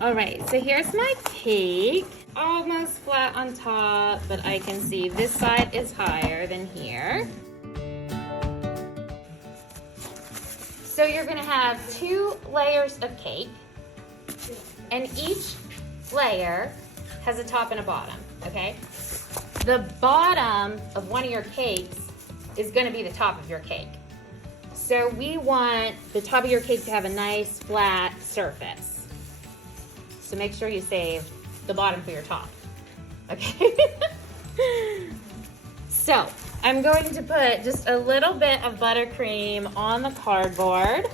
All right, so here's my cake. Almost flat on top, but I can see this side is higher than here. So you're gonna have 2 layers of cake, and each layer has a top and a bottom, okay? The bottom of one of your cakes is gonna be the top of your cake. So we want the top of your cake to have a nice flat surface. So make sure you save the bottom for your top, okay? So I'm going to put just a little bit of buttercream on the cardboard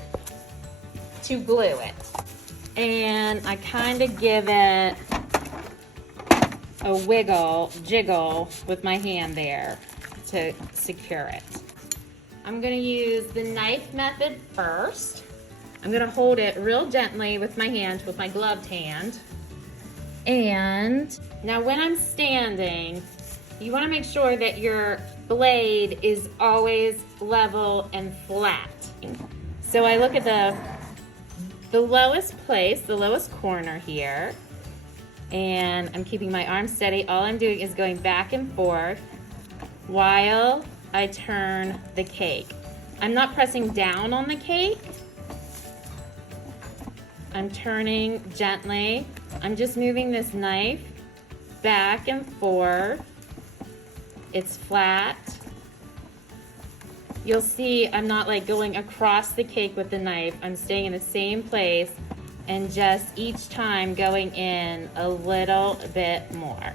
to glue it. And I kind of give it a jiggle with my hand there to secure it. I'm gonna use the knife method first. I'm gonna hold it real gently with my hand, with my gloved hand. And now when I'm standing, you wanna make sure that your blade is always level and flat. So I look at the lowest place, the lowest corner here, and I'm keeping my arm steady. All I'm doing is going back and forth while I turn the cake. I'm not pressing down on the cake. I'm turning gently. I'm just moving this knife back and forth. It's flat. You'll see I'm not like going across the cake with the knife. I'm staying in the same place and just each time going in a little bit more.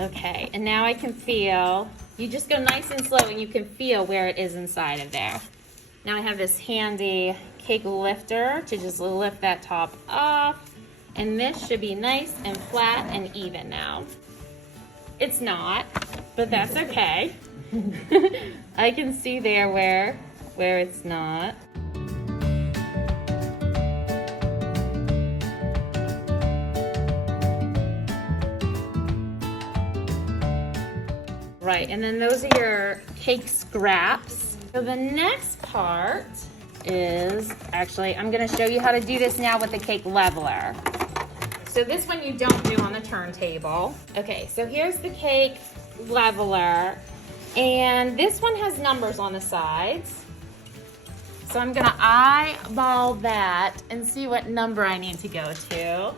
Okay, and now I can feel, you just go nice and slow and you can feel where it is inside of there. Now I have this handy cake lifter to just lift that top off, and this should be nice and flat and even now. It's not, but that's okay. I can see there where it's not. Right, and then those are your cake scraps. So the next part is, actually, I'm gonna show you how to do this now with the cake leveler. So this one you don't do on the turntable. Okay, so here's the cake leveler, and this one has numbers on the sides. So I'm gonna eyeball that and see what number I need to go to.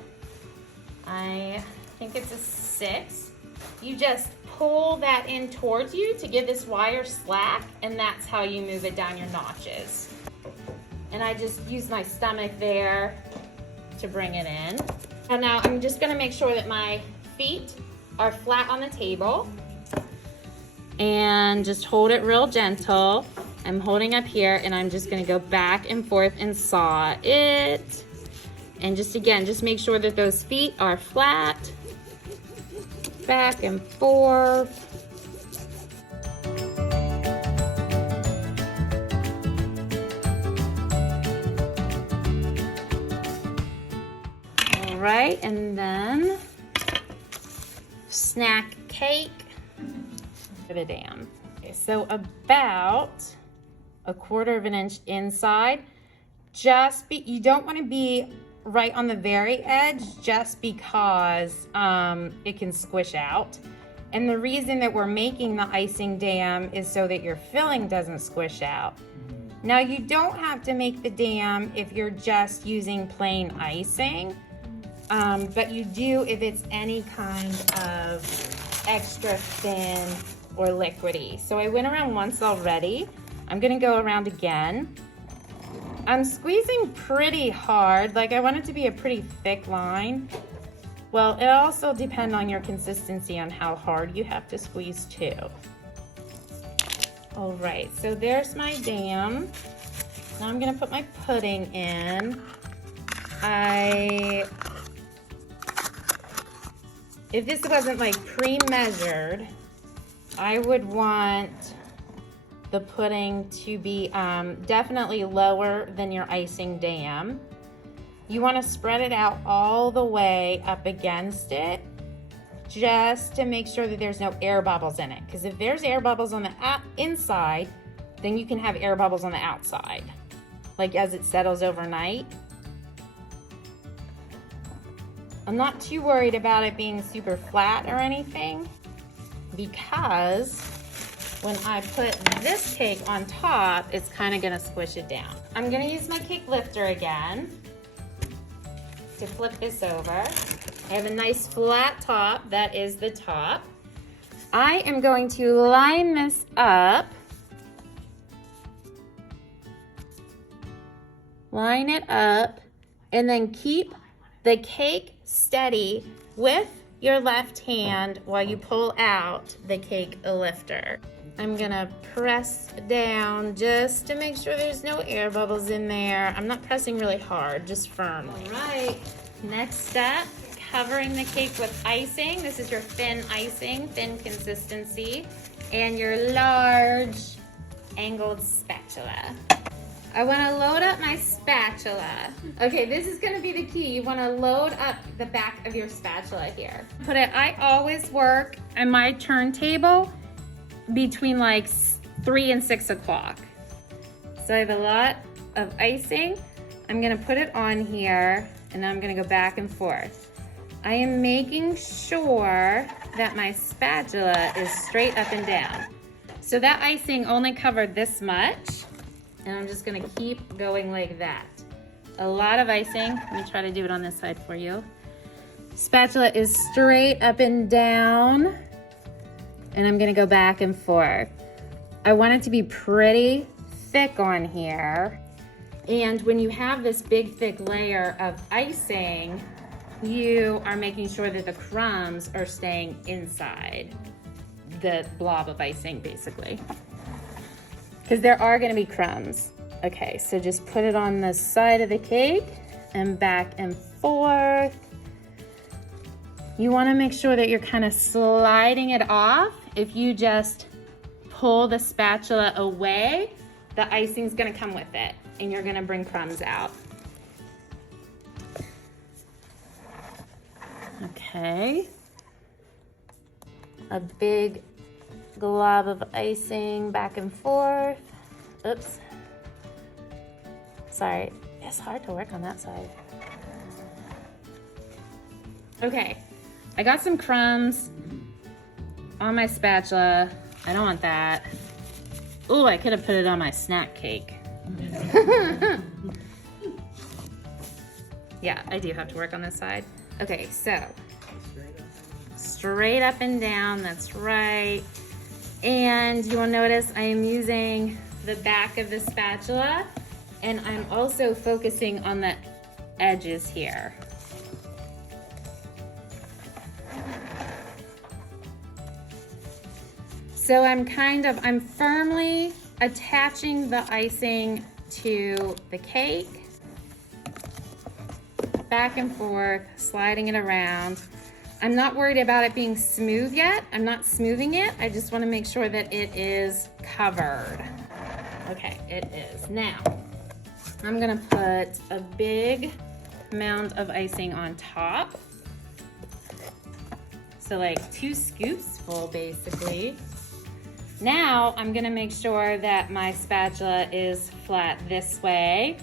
I think it's a 6. You just pull that in towards you to give this wire slack, and that's how you move it down your notches. And I just use my stomach there to bring it in. And now I'm just gonna make sure that my feet are flat on the table and just hold it real gentle. I'm holding up here and I'm just gonna go back and forth and saw it. And just again, just make sure that those feet are flat. Back and forth. All right, and then snack cake. Give it a damn. Okay, so about 1/4 of an inch inside. You don't want to be right on the very edge just because it can squish out. And the reason that we're making the icing dam is so that your filling doesn't squish out. Now you don't have to make the dam if you're just using plain icing, but you do if it's any kind of extra thin or liquidy. So I went around once already. I'm gonna go around again. I'm squeezing pretty hard, like I want it to be a pretty thick line. Well, it also depends on your consistency on how hard you have to squeeze too. All right, so there's my dam. Now I'm gonna put my pudding in. If this wasn't like pre-measured, I would want the pudding to be definitely lower than your icing dam. You want to spread it out all the way up against it just to make sure that there's no air bubbles in it. Because if there's air bubbles on the inside, then you can have air bubbles on the outside. like as it settles overnight. I'm not too worried about it being super flat or anything, because when I put this cake on top, it's kind of gonna squish it down. I'm gonna use my cake lifter again to flip this over. I have a nice flat top, that is the top. I am going to line this up. Line it up, and then keep the cake steady with your left hand while you pull out the cake lifter. I'm gonna press down just to make sure there's no air bubbles in there. I'm not pressing really hard, just firmly. All right, next step, covering the cake with icing. This is your thin icing, thin consistency, and your large angled spatula. I want to load up my spatula. Okay, this is going to be the key. You want to load up the back of your spatula here. I always work on my turntable between like 3 and 6 o'clock. So I have a lot of icing. I'm going to put it on here, and I'm going to go back and forth. I am making sure that my spatula is straight up and down. So that icing only covered this much. And I'm just gonna keep going like that. A lot of icing. Let me try to do it on this side for you. Spatula is straight up and down. And I'm gonna go back and forth. I want it to be pretty thick on here. And when you have this big, thick layer of icing, you are making sure that the crumbs are staying inside the blob of icing, basically. Because there are going to be crumbs. Okay, so just put it on the side of the cake and back and forth. You want to make sure that you're kind of sliding it off. If you just pull the spatula away, the icing's going to come with it and you're going to bring crumbs out. Okay. A big glob of icing back and forth. Oops. Sorry, it's hard to work on that side. Okay, I got some crumbs on my spatula. I don't want that. Ooh, I could have put it on my snack cake. Yeah, I do have to work on this side. Okay, so straight up and down, that's right. And you will notice I am using the back of the spatula, and I'm also focusing on the edges here. So I'm firmly attaching the icing to the cake, back and forth, sliding it around. I'm not worried about it being smooth yet. I'm not smoothing it. I just want to make sure that it is covered. Okay, it is. Now, I'm going to put a big mound of icing on top. So like 2 scoops full, basically. Now, I'm going to make sure that my spatula is flat this way.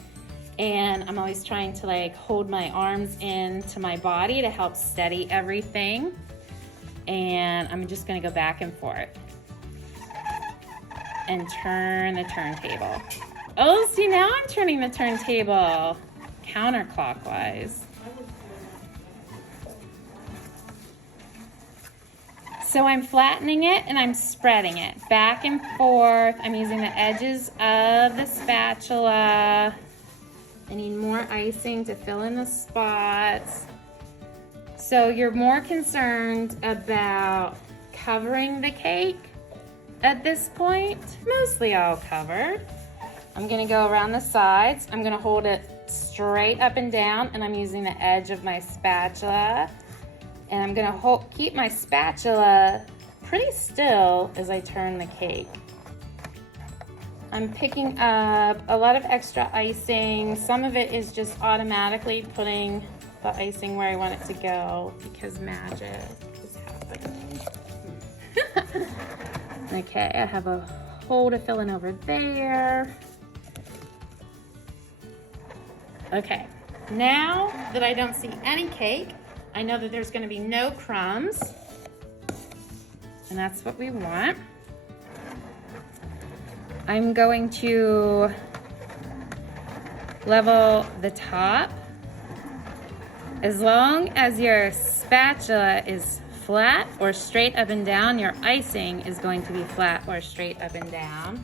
And I'm always trying to like hold my arms into my body to help steady everything. And I'm just gonna go back and forth and turn the turntable. Oh, see, now I'm turning the turntable counterclockwise. So I'm flattening it and I'm spreading it back and forth. I'm using the edges of the spatula. I need more icing to fill in the spots. So you're more concerned about covering the cake at this point. Mostly all covered. I'm gonna go around the sides. I'm gonna hold it straight up and down, and I'm using the edge of my spatula. And I'm gonna keep my spatula pretty still as I turn the cake. I'm picking up a lot of extra icing. Some of it is just automatically putting the icing where I want it to go because magic is happening. Okay, I have a hole to fill in over there. Okay, now that I don't see any cake, I know that there's gonna be no crumbs. And that's what we want. I'm going to level the top. As long as your spatula is flat or straight up and down, your icing is going to be flat or straight up and down.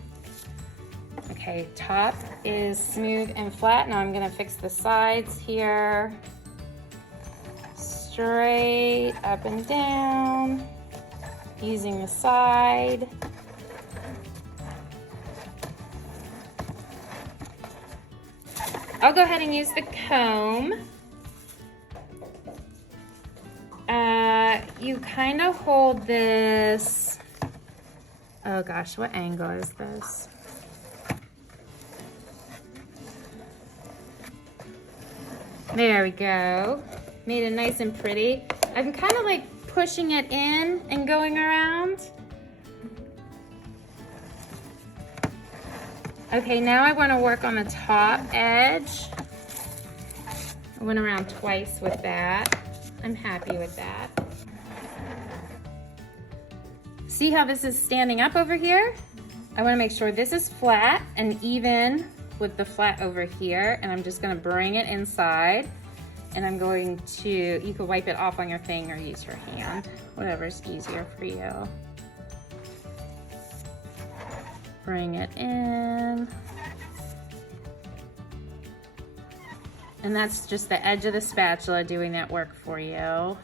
Okay, top is smooth and flat. Now I'm gonna fix the sides here. Straight up and down, using the side. I'll go ahead and use the comb. You kind of hold this, oh gosh, what angle is this? There we go. Made it nice and pretty. I'm kind of like pushing it in and going around. Okay, now I want to work on the top edge. I went around twice with that. I'm happy with that. See how this is standing up over here? I want to make sure this is flat and even with the flat over here, and I'm just going to bring it inside, and I'm going to, you could wipe it off on your thing or use your hand, whatever's easier for you. Bring it in. And that's just the edge of the spatula doing that work for you. So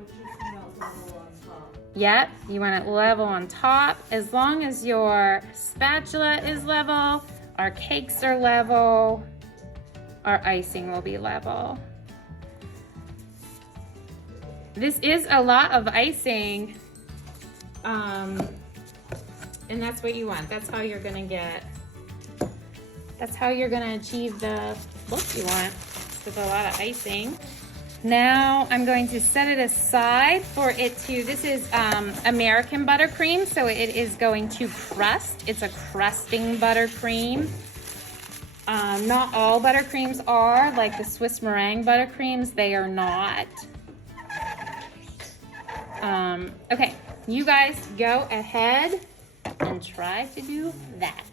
it's just not level on top. Yep, you want it level on top. As long as your spatula is level, our cakes are level, our icing will be level. This is a lot of icing, and that's what you want. That's how you're gonna get, that's how you're gonna achieve the look you want, with a lot of icing. Now I'm going to set it aside for it to, this is American buttercream, so it is going to crust. It's a crusting buttercream. Not all buttercreams are, like the Swiss meringue buttercreams, they are not. Okay, you guys go ahead and try to do that.